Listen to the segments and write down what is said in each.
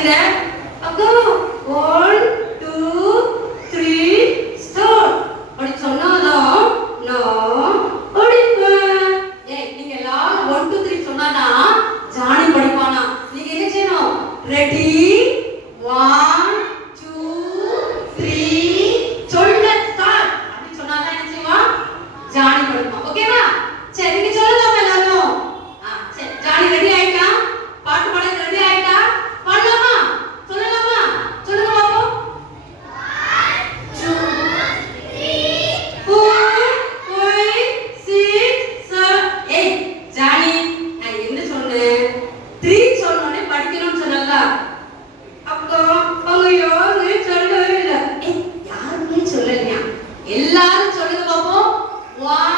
சொல்லுங்க. அக்கா 1 2 3 ஸ்டார்ட் அப்படி சொன்னாதான் நான் படிப்பேன். நீங்க எல்லாரும் 1 2 3 சொன்னாதான் ஜானி படிப்பானா? நீங்க என்ன செய்யணும்? ரெடி 1 2 3 சொல்ல ஸ்டார்ட் அப்படி சொன்னாதான் என்ன செய்வான்? ஜானி படிப்பான். ஓகேவா? சரி நீங்க சொல்லுங்க எல்லாரும். சரி ஜானி ரெடி ஆயிட்டா? பாட்டு பாட ரெடி ஆயிட்டா? பண்ணலாமா? சொல்லலாமா? சொல்லுங்க பாப்போம். 1 2 3 4 5 6 7 8 ஜானி நான் என்ன சொன்னேன்? 3 சொன்னோனே படிக்கணும்னு சொன்னல. அப்போ அவங்க யாருமே சொல்லவே இல்ல. யாருமே சொல்லலையா? எல்லாரும் சொல்லுங்க பாப்போம். 1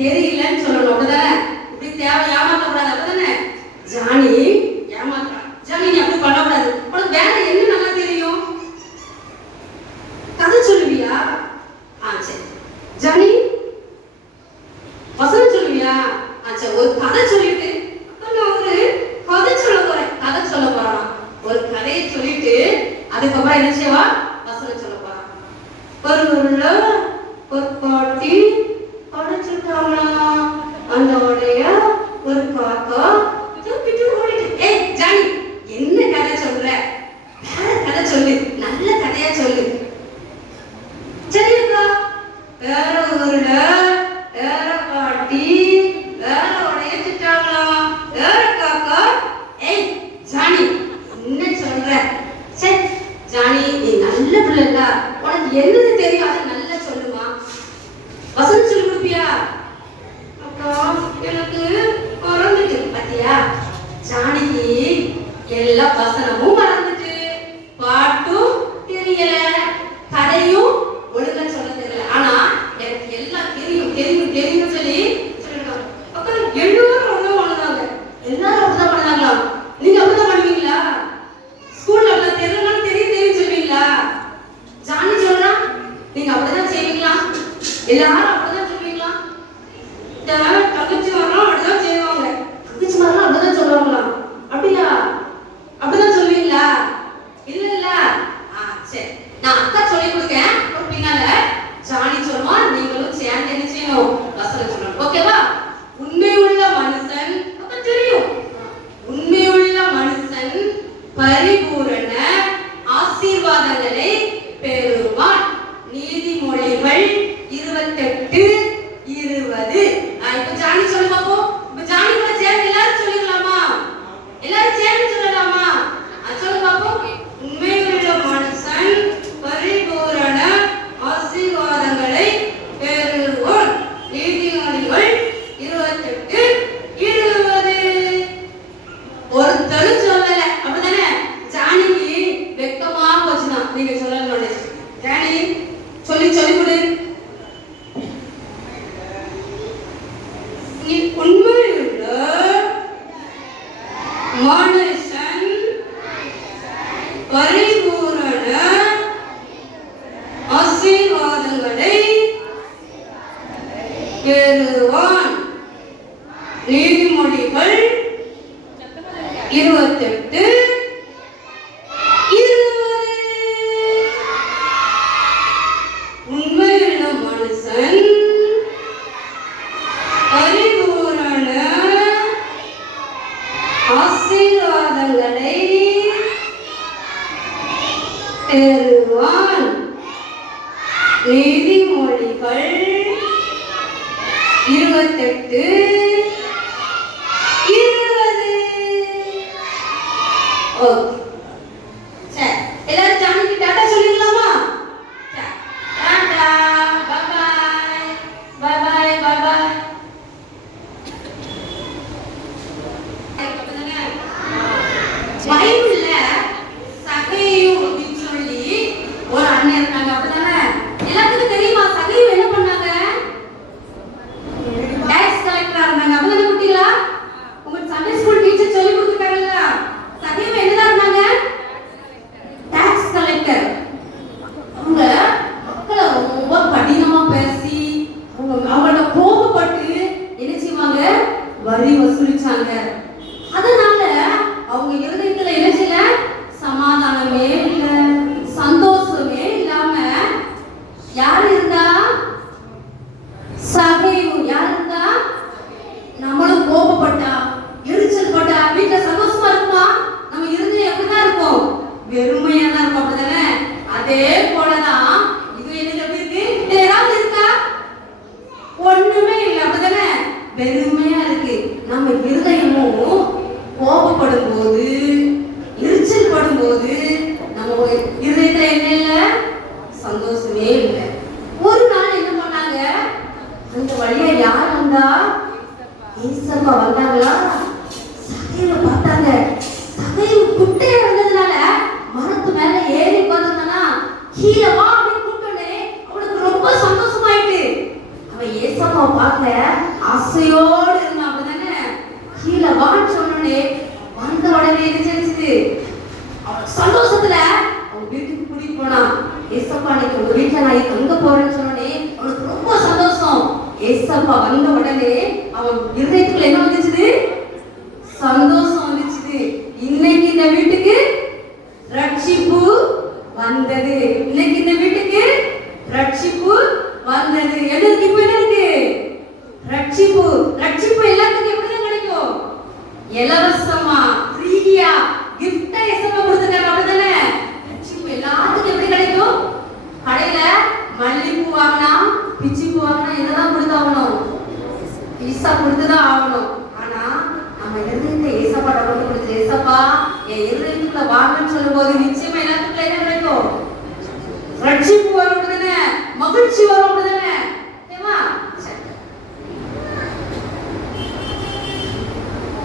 தெரியலன்னு சொல்லணும். அப்படிதானே? இப்படி தேவை ஏமாற்றக்கூடாது. அப்படிதானே? ஜானி ஏமாற்றா. ஜானி நீ அப்படி பண்ணக்கூடாது. உனக்கு வேற என்ன நல்லா தெரியும்? கதை சொல்லுவியா? சரி ஜானி வசனம் சொல்லுவியா? சரி ஒரு கதை சொல்லிட்டு நான் ஒரு கதை சொல்ல போறேன். கதை சொல்ல போறானா? ஒரு கதையை சொல்லிட்டு அதுக்கப்புறம் என்ன செய்வா? வசனம் சொல்ல போறான். ஒரு ஊர்ல ஒரு பாட்டி படைச்சிட்டாங்களா. அந்த உடைய ஒரு காக்கா தூக்கிட்டு ஓடிட்டு. ஜானி என்ன கதை சொல்ற? வேற கதை சொல்லு. நல்ல கதையா சொல்லு. சரிக்கா? வேற ஊர்ல வேற பாட்டி வேற உடைய திட்டாங்களா. வேற காக்கா. ஜானி என்ன சொல்ற? சரி ஜானி நீ நல்ல பிள்ளைல உனக்கு என்னது தெரியும் அதை நல்லா சொல்லுமா. வசனம் சொல்லி கொடுப்பியா? அக்கா எனக்கு மறந்துட்டு. பாத்தியா ஜானிக்கு எல்லா வசனமும் மறந்துட்டு, பாட்டும் தெரியல, கதையும் ஒழுங்கா சொல்ல தெரியல. ஆனா எனக்கு எல்லாம் தெரியும் தெரியும் தெரியும் சொல்லி சொல்லிருக்காங்க. அக்கா எல்லாரும் அப்படிதான் பண்ணுவாங்க. எல்லாரும் அப்படிதான் பண்ணாங்களா? நீங்க அப்படிதான் பண்ணுவீங்களா? ஸ்கூல்ல அப்படிதான் தெரியலன்னு தெரியும் தெரியும் சொல்வீங்களா? ஜானி சொன்னா நீங்க அப்படிதான் செய்வீங்களா? எல்லாரும் அப்படிதான் சொல்வீங்களா? தங்கச்சி வரலாம் அப்படிதான் செய்வாங்க. தங்கச்சி வரலாம் அப்படிதான் சொல்லுவாங்களா? அப்படியா? அப்படிதான் சொல்வீங்களா? இல்ல இல்ல. சரி நான் அக்கா சொல்லி கொடுக்கேன். பின்னால ஜானி சொல்லுவான். நீங்களும் சேர்ந்து என்ன செய்யணும்? வசனம் சொல்லணும். ஓகேவா? உண்மையுள்ள மனுஷன் அப்ப தெரியும். உண்மையுள்ள மனுஷன் பரிபூரண ஆசீர்வாதங்களை பெறுவான். நீதிமொழிகள் 28:20. இப்ப ஜானி சொல்லு பாப்போம். இப்ப ஜானி கூட சேர்ந்து எல்லாரும் சொல்லிக்கலாமா? எல்லாரும் சேர்ந்து சொல்லலாமா? சொல்லு பாப்போம். உண்மையுள்ள மனுஷன் பரிபூரண ஆசீர்வாதங்களை பெறுவான். நீதிமொழிகள் 28:20. ஒருத்தரும் சொல்லல. அப்படிதானே? ஜானிக்கு வெக்கமா போச்சுனா நீங்க சொல்லணும். ஜானி சொல்லி சொல்லி கொடு. நீ உண்மையுள்ள மனுஷன் பரிபூரண ஆசீர்வாதங்களை பெறுவான். நீதிமொழிகள் 28:20. உண்மையுள்ள மனுஷன் பரிபூரண ஆசீர்வாதங்களை பெறுவான். நீதிமொழிகள் 28:20. ஓகே சரி எல்லாரும் ஜானிக்கு டாடா சொல்லிடலாமா? டாடா bye bye bye bye bye bye. பைபிள்ல சகையு அப்படின்னு சொல்லி அதே போலதான் இது என்ன எப்படி இருக்கு? ஏதாவது இருக்கா? ஒண்ணுமே இல்லை, அப்படிதானே? வெறுமையா இருக்கு. நம்ம இருதயமும் கோபப்படும் போது, எரிச்சல் படும் போது நம்ம இருதயத்துல என்ன இல்லை? சந்தோஷமே இல்லை. ஒரு நாள் என்ன பண்ணாங்க? அந்த வழியா யார் வந்தா? ஏசப்பா வந்தாங்களா? சகையில பார்த்தாங்க. சகையில குட்டையா இருந்ததுனால மரத்து மேல ஏறி பார்த்தோம்னா கீழே வா அப்படின்னு கூப்பிட்டோன்னே அவனுக்கு ரொம்ப சந்தோஷமாயிட்டு. அவன் ஏசப்பா பார்க்க ஆசையோடு இருந்தான், அப்படிதானே? கீழே வான்னு சொன்னோடனே வந்த உடனே எரிச்சிருச்சு. அவன் சந்தோஷத்துல அவன் வீட்டுக்கு கூட்டிட்டு போனான். ஏசப்பா நீங்க உங்க வீட்டுல நான் தங்க போறேன்னு சொன்னோடனே அவனுக்கு ரொம்ப சந்தோஷம். ஏசப்பா வந்த உடனே அவன் இருதயத்துக்குள்ள என்ன வந்துச்சு? சந்தோஷம் வந்துச்சு. இன்னைக்கு இந்த வீட்டுக்கு ரட்சிப்பு வந்தது. இன்னைக்கு இந்த வீட்டுக்கு ரட்சிப்பு வந்தது. எதுக்கு இப்ப என்ன இருக்கு? ரட்சிப்பு. ரட்சிப்பு எல்லாத்துக்கும் எப்படிதான் கிடைக்கும்? இலவசமா, ஃப்ரீயா, கிஃப்டா ஏசப்பா கொடுத்துட்டாங்க, அப்படிதானே? ரட்சிப்பு எல்லாத்துக்கும் எப்படி கிடைக்கும்? கடையில மல்லிப்பூ வாங்கினா, பிச்சிப்பூ வாங்கினா இதெல்லாம் கொடுத்தாகணும், பைசா கொடுத்துதான் ஆகணும். ஆனா நம்ம இருதயத்தை ஏசப்பாட்ட கொண்டு கொடுத்து, ஏசப்பா என் இருதயத்துக்குள்ள வாங்கன்னு சொல்லும் போது நிச்சயமா எல்லாத்துக்குள்ள என்ன கிடைக்கும்? ரட்சிப்பு வரும், அப்படிதானே? மகிழ்ச்சி வரும், அப்படிதானே?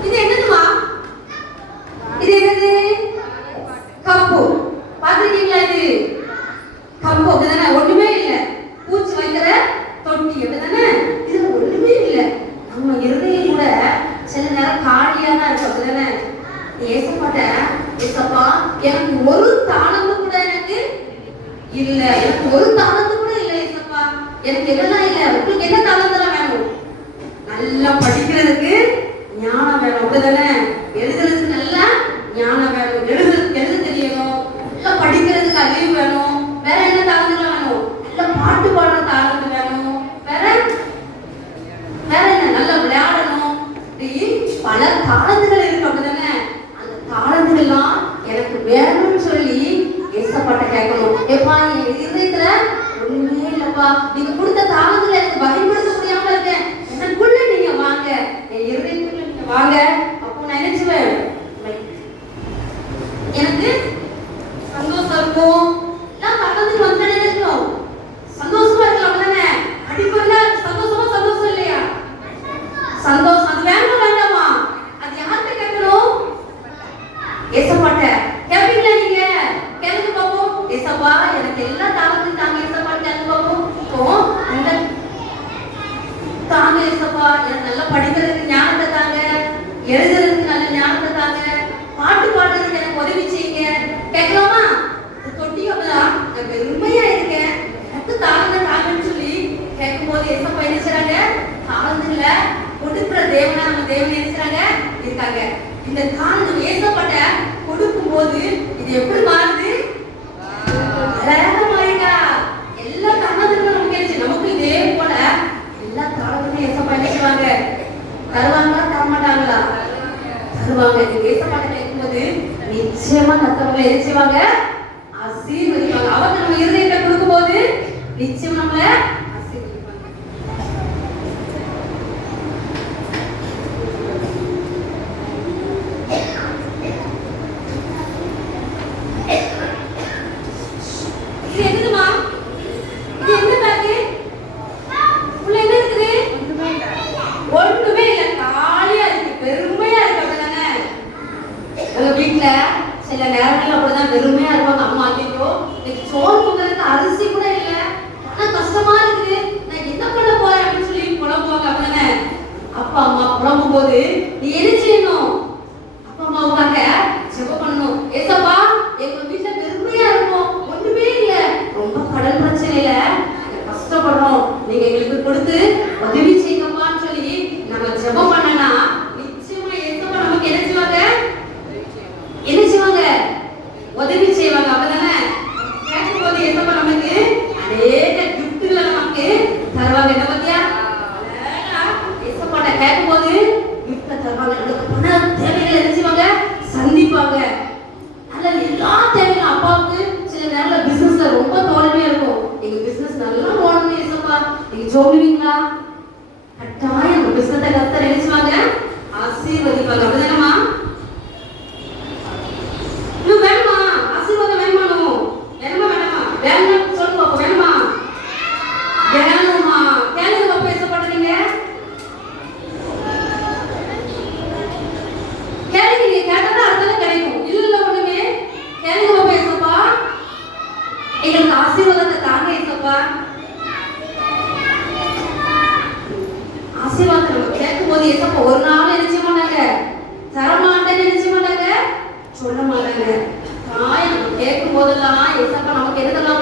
இது என்னதுமா? இது என்னது? கப்பு. பாத்திருக்கீங்களா? இது கப்பு, அப்படிதானே? ஒண்ணுமே இல்லை. பூச்சி வைக்கிற தொட்டி, அப்படிதானே? இதுல ஒண்ணுமே இல்லை. நம்ம இருதயம் கூட சில நேரம் காலியா தான் இருக்கு, அப்படிதானே? ஏசப்பாட்ட, ஏசப்பா எனக்கு ஒரு தாளந்து கூட எனக்கு இல்ல, எனக்கு ஒரு தாளந்து கூட இல்ல ஏசப்பா, எனக்கு எல்லாம் இல்ல. உங்களுக்கு என்ன தாளந்தெல்லாம் வேணும்? நல்லா படிக்கிறதுக்கு ஞானம் வேணும், அப்படிதானே? எழுதுறதுக்கு நல்லா ஞானம் வேணும், எழுத தெரியணும், நல்லா படிக்கிறதுக்கு அறிவு வேணும். வேற என்ன தாளந்தெல்லாம் வேணும்? நல்லா பாட்டு பாடுற தாளந்து வேணும். வேற வேற என்ன? நல்லா விளையாடணும். பல தாளந்துகள் இருக்கு, அப்படிதானே? அந்த தாளந்துகள்லாம் எனக்கு வேணும்னு சொல்லி ஏசப்பாட்ட கேட்கணும். ஏப்பா என் இதயத்துல ஒண்ணுமே இல்லப்பா, நீங்க கொடுத்த தாளந்துல எனக்கு பயன்படுத்த முடியாம இருக்கேன், எனக்குள்ள நீங்க வாங்க, என் இருதயத்துக்குள்ள நீங்க வாங்க. அப்போ நான் நினைச்சுவேன் எனக்கு சந்தோஷம் இருக்கும். எல்லாம் தாளந்துக்கு வந்து இருக்கும், சந்தோஷமா இருக்கலாம், அப்படிதானே? அடிப்படையில சந்தோஷமா சந்தோஷம் இல்லையா? சந்தோஷம். அது வேண்டாம் வேண்டாமா? அது யார்கிட்ட கேட்கணும்? ஏசப்பாட்ட. கேட்பீங்களா நீங்க? கேளுங்க பாப்போம். ஏசப்பா எனக்கு எல்லா தாளத்தையும் தாங்க ஏசப்பா, கேளுங்க பாப்போம். இப்போ அந்த தாங்க ஏசப்பா, எனக்கு நல்லா படிக்கிறதுக்கு ஞானத்தை தாங்க, எழுதுறதுக்கு நல்ல ஞானத்தை தாங்க, பாட்டு பாடுறதுக்கு எனக்கு உதவி செய்யுங்க. கேட்கலாமா? தொட்டி அப்படிதான் நான் பெருமையா இருக்கேன், எனக்கு தாளந்த தாங்கன்னு சொல்லி கேட்கும்போது ஏசப்பா என்ன செய்றாங்க? தாளந்துல கொடுக்கிற தேவனா நம்ம தேவன் இருக்கிறாங்க இருக்காங்க. இந்த தாளந்து ஏசப்பட்ட கொடுக்கும் போது இது எப்படி மாறுது? அழகமாயிட்டா எல்லா தாளந்துகளும் நமக்கு கிடைச்சு. நமக்கு இதே போல எல்லா தாளந்துகளும் ஏசப்பா என்ன செய்வாங்க? தருவாங்களா தரமாட்டாங்களா? தருவாங்க. இந்த ஏசப்பாட்ட கேட்கும்போது நிச்சயமா மற்றவங்க என்ன செய்வாங்க? ஆசீர்வதிப்பாங்க. அவங்க நம்ம இருதயத்தை கொடுக்கும் போது நிச்சயம் நம்மள சில நேரங்கள் அப்படிதான் வெறுமையா இருப்பாங்க. அம்மா ஐயோ எனக்கு சோறு பொங்கலுக்கு அரிசி கூட இல்லை, ஆனா கஷ்டமா இருக்குது, நான் என்ன பண்ண போறேன் அப்படின்னு சொல்லி புலம்புவாங்க, அப்படிதானே? அப்பா அம்மா புலம்பும் போது நீ என்ன செய்யணும்? அப்பா அம்மாவுக்காக ஜெபம் பண்ணணும். ஏசப்பா எங்க வீட்டுல வெறுமையா இருக்கும், ஒண்ணுமே இல்லை, ரொம்ப கடன் பிரச்சனையில கஷ்டப்படுறோம், நீங்க எங்களுக்கு கொடுத்து உதவி செய்யப்பான்னு சொல்லி நம்ம ஜெபம் பண்ணனா நிச்சயமா ஏசப்பா நமக்கு என்ன செய்வாங்க? என்ன செய்வாங்க? உதவி செய்வாங்க, அப்படிதானே? கேட்கும்போது ஏசப்பா நமக்கு அநேக கிஃப்ட்களை நமக்கு தருவாங்க. என்ன பத்தியா? ஏசப்பாட்ட கேட்கும்போது கிஃப்ட் தருவாங்க. ஆசீர்வாதத்தை தாங்க ஏசப்பா. ஆசீர்வாதத்தை நம்ம கேட்கும் போது ஏசப்பா ஒரு நாள் நினைச்ச மாட்டாங்க, தரமாட்டேன்னு நினைச்ச மாட்டாங்க, சொல்ல மாட்டாங்க. தாய் நம்ம கேட்கும் போதெல்லாம் ஏசப்பா நமக்கு எதெல்லாம்